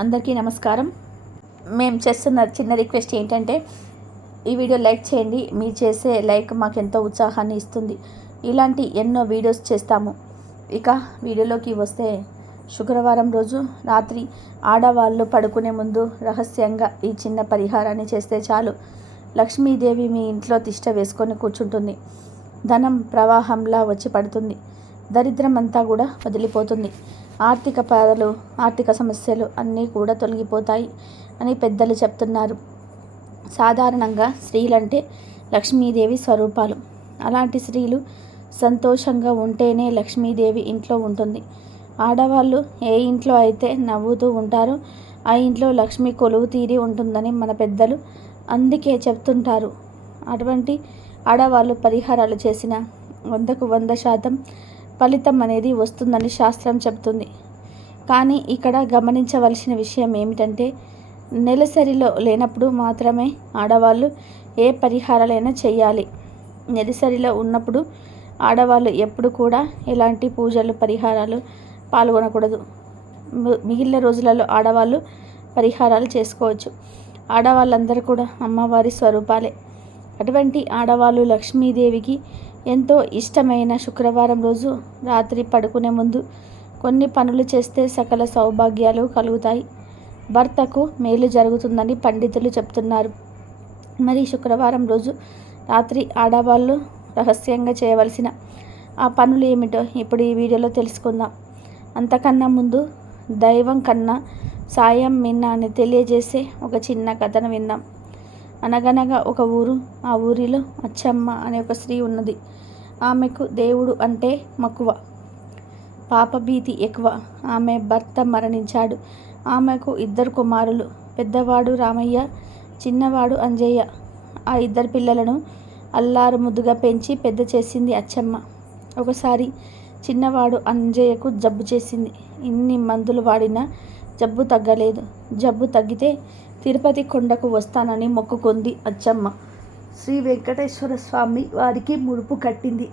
అందరికీ నమస్కారం. మేము చేస్తున్న చిన్న రిక్వెస్ట్ ఏంటంటే ఈ వీడియో లైక్ చేయండి. మీరు చేసే లైక్ మాకు ఎంతో ఉత్సాహాన్ని ఇస్తుంది. ఇలాంటి ఎన్నో వీడియోస్ చేస్తాము. ఇక వీడియోలోకి వస్తే శుక్రవారం రోజు రాత్రి ఆడవాళ్ళు పడుకునే ముందు రహస్యంగా ఈ చిన్న పరిహారాన్ని చేస్తే చాలు. లక్ష్మీదేవి మీ ఇంట్లో తిష్ట వేసుకొని కూర్చుంటుంది. ధనం ప్రవాహంలా వచ్చి పడుతుంది. దరిద్రం అంతా కూడా వదిలిపోతుంది. ఆర్థిక బాధలు ఆర్థిక సమస్యలు అన్నీ కూడా తొలగిపోతాయి అని పెద్దలు చెప్తున్నారు. సాధారణంగా స్త్రీలంటే లక్ష్మీదేవి స్వరూపాలు. అలాంటి స్త్రీలు సంతోషంగా ఉంటేనే లక్ష్మీదేవి ఇంట్లో ఉంటుంది. ఆడవాళ్ళు ఏ ఇంట్లో అయితే నవ్వుతూ ఉంటారో ఆ ఇంట్లో లక్ష్మి కొలువు తీరి ఉంటుందని మన పెద్దలు అందుకే చెప్తుంటారు. అటువంటి ఆడవాళ్ళు పరిహారాలు చేసిన వందకు వంద శాతం ఫలితం అనేది వస్తుందని శాస్త్రం చెబుతుంది. కానీ ఇక్కడ గమనించవలసిన విషయం ఏమిటంటే నెలసరిలో లేనప్పుడు మాత్రమే ఆడవాళ్ళు ఏ పరిహారాలైనా చేయాలి. నెలసరిలో ఉన్నప్పుడు ఆడవాళ్ళు ఎప్పుడు కూడా ఎలాంటి పూజలు పరిహారాలు పాల్గొనకూడదు. మిగిలిన రోజులలో ఆడవాళ్ళు పరిహారాలు చేసుకోవచ్చు. ఆడవాళ్ళందరూ కూడా అమ్మవారి స్వరూపాలే. అటువంటి ఆడవాళ్ళు లక్ష్మీదేవికి ఎంతో ఇష్టమైన శుక్రవారం రోజు రాత్రి పడుకునే ముందు కొన్ని పనులు చేస్తే సకల సౌభాగ్యాలు కలుగుతాయి. భర్తకు మేలు జరుగుతుందని పండితులు చెప్తున్నారు. మరి శుక్రవారం రోజు రాత్రి ఆడవాళ్ళు రహస్యంగా చేయవలసిన ఆ పనులు ఏమిటో ఇప్పుడు ఈ వీడియోలో తెలుసుకుందాం. అంతకన్నా ముందు దైవం కన్నా సాయం మిన్న అని తెలియజేసే ఒక చిన్న కథను విందాం. అనగనగా ఒక ఊరు ఆ ఊరిలో అచ్చమ్మ అనే ఒక స్త్రీ ఉన్నది. ఆమెకు దేవుడు అంటే మక్కువ పాపభీతి ఎక్కువ. ఆమె భర్త మరణించాడు. ఆమెకు ఇద్దరు కుమారులు పెద్దవాడు రామయ్య చిన్నవాడు అంజయ్య. ఆ ఇద్దరు పిల్లలను అల్లారు ముద్దుగా పెంచి పెద్ద చేసింది అచ్చమ్మ. ఒకసారి చిన్నవాడు అంజయ్యకు జబ్బు చేసింది. ఇన్ని మందులు వాడినా జబ్బు తగ్గలేదు. జబ్బు తగ్గితే తిరుపతి కొండకు వస్తానని మొక్కుకుంది అచ్చమ్మ. శ్రీ వెంకటేశ్వర స్వామి వారికి ముడుపు కట్టింది.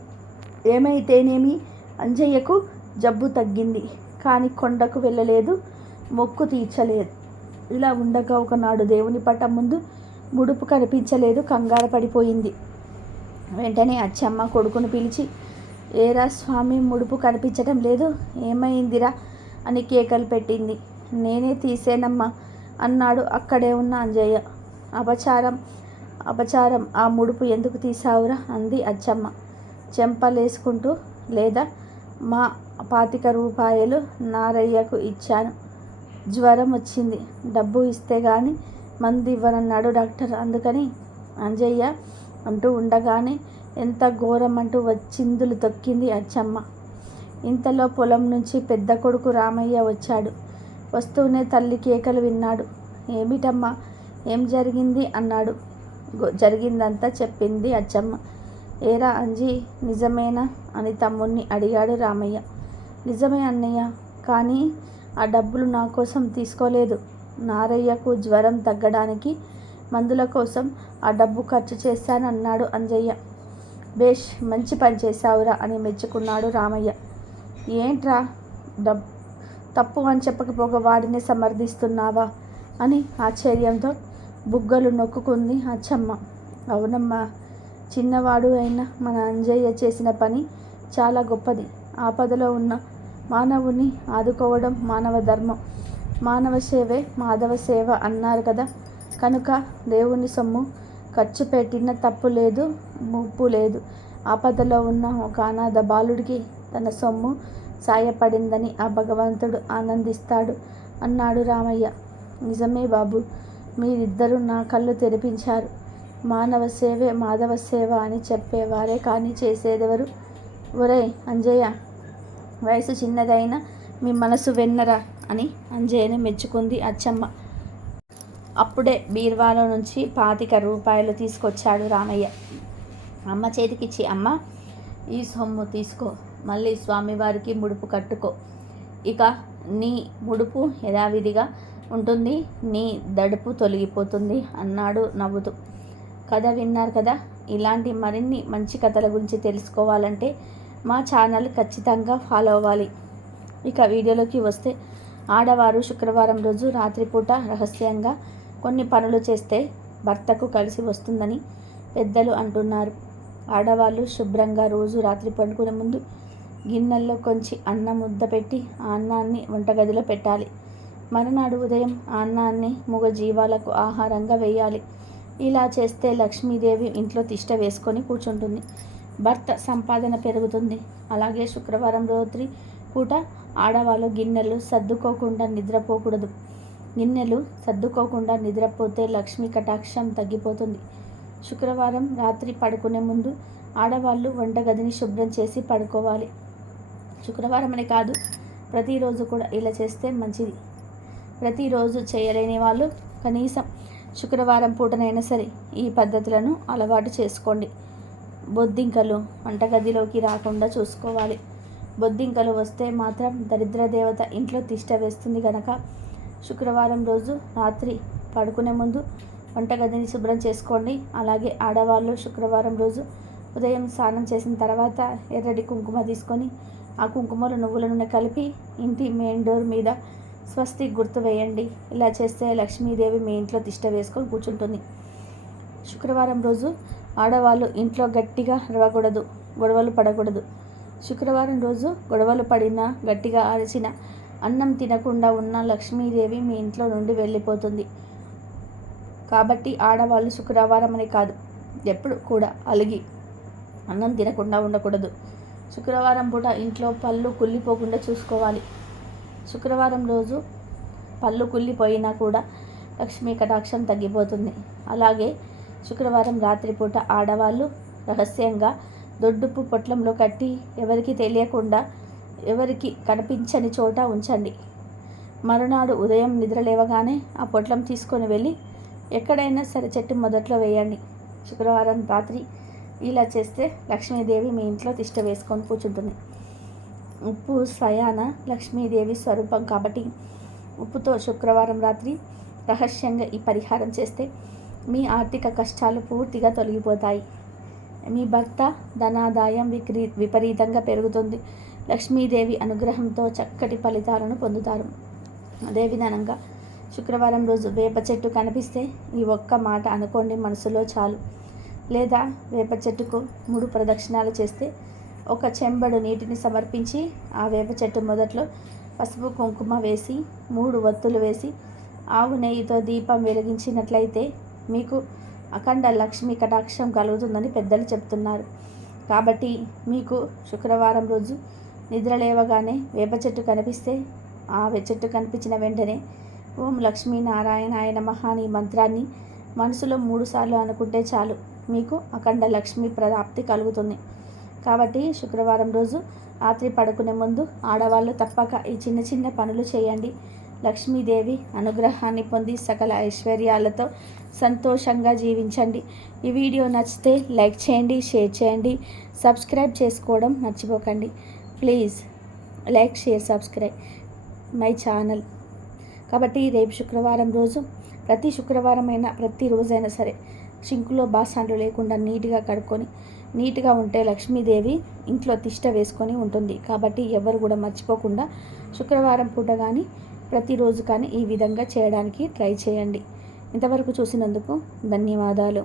ఏమైతేనేమి? అంజయ్యకు జబ్బు తగ్గింది. కానీ కొండకు వెళ్ళలేదు మొక్కు తీర్చలేదు. ఇలా ఉండగా ఒకనాడు దేవుని పట్టం ముందు ముడుపు కనిపించలేదు కంగారు పడిపోయింది. వెంటనే అచ్చమ్మ కొడుకును పిలిచి ఏరా స్వామి ముడుపు కనిపించడం లేదు ఏమైందిరా? అని కేకలు పెట్టింది. నేనే తీసేనమ్మా అన్నాడు. అక్కడే ఉన్న అంజయ్య. అపచారం అపచారం ఆ ముడుపు ఎందుకు తీసావురా అంది అచ్చమ్మ. చెంపలేసుకుంటూ లేదా మా పాతిక రూపాయలు నారయ్యకు ఇచ్చాను. జ్వరం వచ్చింది. డబ్బు ఇస్తే కానీ మందు ఇవ్వనన్నాడు డాక్టర్. అందుకని అంజయ్య అంటూ ఉండగానే ఎంత ఘోరం అంటూ వచ్చిందులు తొక్కింది అచ్చమ్మ. ఇంతలో పొలం నుంచి పెద్ద కొడుకు రామయ్య వచ్చాడు. వస్తూనే తల్లి కేకలు విన్నాడు. ఏమిటమ్మా? ఏం జరిగింది? అన్నాడు. జరిగిందంతా చెప్పింది అచ్చమ్మ. ఏరా అంజీ నిజమేనా? అని తమ్ముణ్ణి అడిగాడు రామయ్య. నిజమే అన్నయ్య కానీ ఆ డబ్బులు నా కోసం తీసుకోలేదు. నారయ్యకు జ్వరం తగ్గడానికి మందుల కోసం ఆ డబ్బు ఖర్చు చేశానన్నాడు అంజయ్య. బేష్ మంచి పని చేశావురా అని మెచ్చుకున్నాడు రామయ్య. ఏంట్రా? డబ్బు తప్పు అని చెప్పకపోగా వాడిని సమర్థిస్తున్నావా? అని ఆశ్చర్యంతో బుగ్గలు నొక్కుకుంది అచ్చమ్మ. అవునమ్మా చిన్నవాడు అయిన మన అంజయ్య చేసిన పని చాలా గొప్పది. ఆపదలో ఉన్న మానవుని ఆదుకోవడం మానవ ధర్మం. మానవ సేవే మాధవ సేవ అన్నారు కదా. కనుక దేవుని సొమ్ము ఖర్చు పెట్టిన తప్పు లేదు ముప్పు లేదు. ఆపదలో ఉన్న ఒక అనాథ బాలుడికి తన సొమ్ము సాయపడిందని ఆ భగవంతుడు ఆనందిస్తాడు అన్నాడు రామయ్య. నిజమే బాబు మీరిద్దరూ నా కళ్ళు తెరిపించారు. మానవ సేవే మాధవ సేవ అని చెప్పేవారే కానీ చేసేదెవరు? ఒరే అంజయ్య వయసు చిన్నదైన మీ మనసు వెన్నరా అని అంజయ్యని మెచ్చుకుంది అచ్చమ్మ. అప్పుడే బీర్వాలో నుంచి పాతిక రూపాయలు తీసుకొచ్చాడు రామయ్య. అమ్మ చేతికిచ్చి అమ్మ ఈ సొమ్ము తీసుకో. మళ్ళీ స్వామివారికి ముడుపు కట్టుకో. ఇక నీ ముడుపు యథావిధిగా ఉంటుంది నీ దడుపు తొలగిపోతుంది అన్నాడు నవ్వుతూ. కథ విన్నారు కదా? ఇలాంటి మరిన్ని మంచి కథల గురించి తెలుసుకోవాలంటే మా ఛానల్ ఖచ్చితంగా ఫాలో అవ్వాలి. ఇక వీడియోలోకి వస్తే ఆడవారు శుక్రవారం రోజు రాత్రిపూట రహస్యంగా కొన్ని పనులు చేస్తే భర్తకు కలిసి వస్తుందని పెద్దలు అంటున్నారు. ఆడవాళ్ళు శుభ్రంగా రోజు రాత్రి పండుకునే ముందు గిన్నెల్లో కొంచెం అన్నం ముద్ద పెట్టి ఆ అన్నాన్ని వంటగదిలో పెట్టాలి. మరునాడు ఉదయం ఆ అన్నాన్ని మూగ జీవాలకు ఆహారంగా వేయాలి. ఇలా చేస్తే లక్ష్మీదేవి ఇంట్లో తిష్ట వేసుకొని కూర్చుంటుంది. భర్త సంపాదన పెరుగుతుంది. అలాగే శుక్రవారం రాత్రి పూట ఆడవాళ్ళు గిన్నెలు సర్దుకోకుండా నిద్రపోకూడదు. గిన్నెలు సర్దుకోకుండా నిద్రపోతే లక్ష్మీ కటాక్షం తగ్గిపోతుంది. శుక్రవారం రాత్రి పడుకునే ముందు ఆడవాళ్ళు వంటగదిని శుభ్రం చేసి పడుకోవాలి. శుక్రవారం కాదు ప్రతిరోజు కూడా ఇలా చేస్తే మంచిది. ప్రతిరోజు చేయలేని వాళ్ళు కనీసం శుక్రవారం పూటనైనా సరే ఈ పద్ధతులను అలవాటు చేసుకోండి. బొద్దింకలు వంటగదిలోకి రాకుండా చూసుకోవాలి. బొద్దింకలు వస్తే మాత్రం దరిద్ర దేవత ఇంట్లో తిష్ట వేస్తుంది కనుక శుక్రవారం రోజు రాత్రి పడుకునే ముందు వంటగదిని శుభ్రం చేసుకోండి. అలాగే ఆడవాళ్ళు శుక్రవారం రోజు ఉదయం స్నానం చేసిన తర్వాత ఎర్రటి కుంకుమ తీసుకొని ఆ కుంకుమలు నువ్వుల నూనె కలిపి ఇంటి మెయిన్ డోర్ మీద స్వస్తి గుర్తు వేయండి. ఇలా చేస్తే లక్ష్మీదేవి మీ ఇంట్లో తిష్ట వేసుకొని కూర్చుంటుంది. శుక్రవారం రోజు ఆడవాళ్ళు ఇంట్లో గట్టిగా అరవకూడదు గొడవలు పడకూడదు. శుక్రవారం రోజు గొడవలు పడినా గట్టిగా అరిచిన అన్నం తినకుండా ఉన్న లక్ష్మీదేవి మీ ఇంట్లో నుండి వెళ్ళిపోతుంది. కాబట్టి ఆడవాళ్ళు శుక్రవారం అని కాదు ఎప్పుడు కూడా అలిగి అన్నం తినకుండా ఉండకూడదు. శుక్రవారం పూట ఇంట్లో పళ్ళు కుళ్ళిపోకుండా చూసుకోవాలి. శుక్రవారం రోజు పళ్ళు కుళ్ళిపోయినా కూడా లక్ష్మీ కటాక్షం తగ్గిపోతుంది. అలాగే శుక్రవారం రాత్రిపూట ఆడవాళ్ళు రహస్యంగా దొడ్డుపు పొట్లంలో కట్టి ఎవరికి తెలియకుండా ఎవరికి కనిపించని చోట ఉంచండి. మరునాడు ఉదయం నిద్ర లేవగానే ఆ పొట్లం తీసుకొని వెళ్ళి ఎక్కడైనా సరే చెట్టు మొదట్లో వేయండి. శుక్రవారం రాత్రి ఇలా చేస్తే లక్ష్మీదేవి మీ ఇంట్లో తిష్ట వేసుకొని కూర్చుంటుంది. ఉప్పు స్వయాన లక్ష్మీదేవి స్వరూపం కాబట్టి ఉప్పుతో శుక్రవారం రాత్రి రహస్యంగా ఈ పరిహారం చేస్తే మీ ఆర్థిక కష్టాలు పూర్తిగా తొలగిపోతాయి. మీ భర్త ధనాదాయం విక్రీ విపరీతంగా పెరుగుతుంది. లక్ష్మీదేవి అనుగ్రహంతో చక్కటి ఫలితాలను పొందుతారు. అదేవిధంగా శుక్రవారం రోజు వేప చెట్టు కనిపిస్తే ఈ ఒక్క మాట అనుకోండి మనసులో చాలు. లేదా వేప చెట్టుకు మూడు ప్రదక్షిణాలు చేస్తే ఒక చెంబడు నీటిని సమర్పించి ఆ వేప చెట్టు మొదట్లో పసుపు కుంకుమ వేసి మూడు వత్తులు వేసి ఆవు నెయ్యితో దీపం వెలిగించినట్లయితే మీకు అఖండ లక్ష్మి కటాక్షం కలుగుతుందని పెద్దలు చెప్తున్నారు. కాబట్టి మీకు శుక్రవారం రోజు నిద్ర లేవగానే వేప చెట్టు కనిపిస్తే ఆ చెట్టు కనిపించిన వెంటనే ఓం లక్ష్మీనారాయణ ఆయన మహాని మంత్రాన్ని మనసులో మూడుసార్లు అనుకుంటే చాలు. మీకు అఖండ లక్ష్మి ప్రాప్తి కలుగుతుంది. కాబట్టి శుక్రవారం రోజు రాత్రి పడుకునే ముందు ఆడవాళ్ళు తప్పక ఈ చిన్న చిన్న పనులు చేయండి. లక్ష్మీదేవి అనుగ్రహాన్ని పొంది సకల ఐశ్వర్యాలతో సంతోషంగా జీవించండి. ఈ వీడియో నచ్చితే లైక్ చేయండి షేర్ చేయండి సబ్స్క్రైబ్ చేసుకోవడం మర్చిపోకండి. Please like share subscribe my channel. కాబట్టి రేపు శుక్రవారం రోజు ప్రతి శుక్రవారం అయినా ప్రతిరోజైనా సరే సింకులో బాసాండ్లు లేకుండా నీట్గా కడుక్కొని నీట్గా ఉంటే లక్ష్మీదేవి ఇంట్లో తిష్ట వేసుకొని ఉంటుంది. కాబట్టి ఎవరు కూడా మర్చిపోకుండా శుక్రవారం పూట కానీ ప్రతిరోజు కానీ ఈ విధంగా చేయడానికి ట్రై చేయండి. ఇంతవరకు చూసినందుకు ధన్యవాదాలు.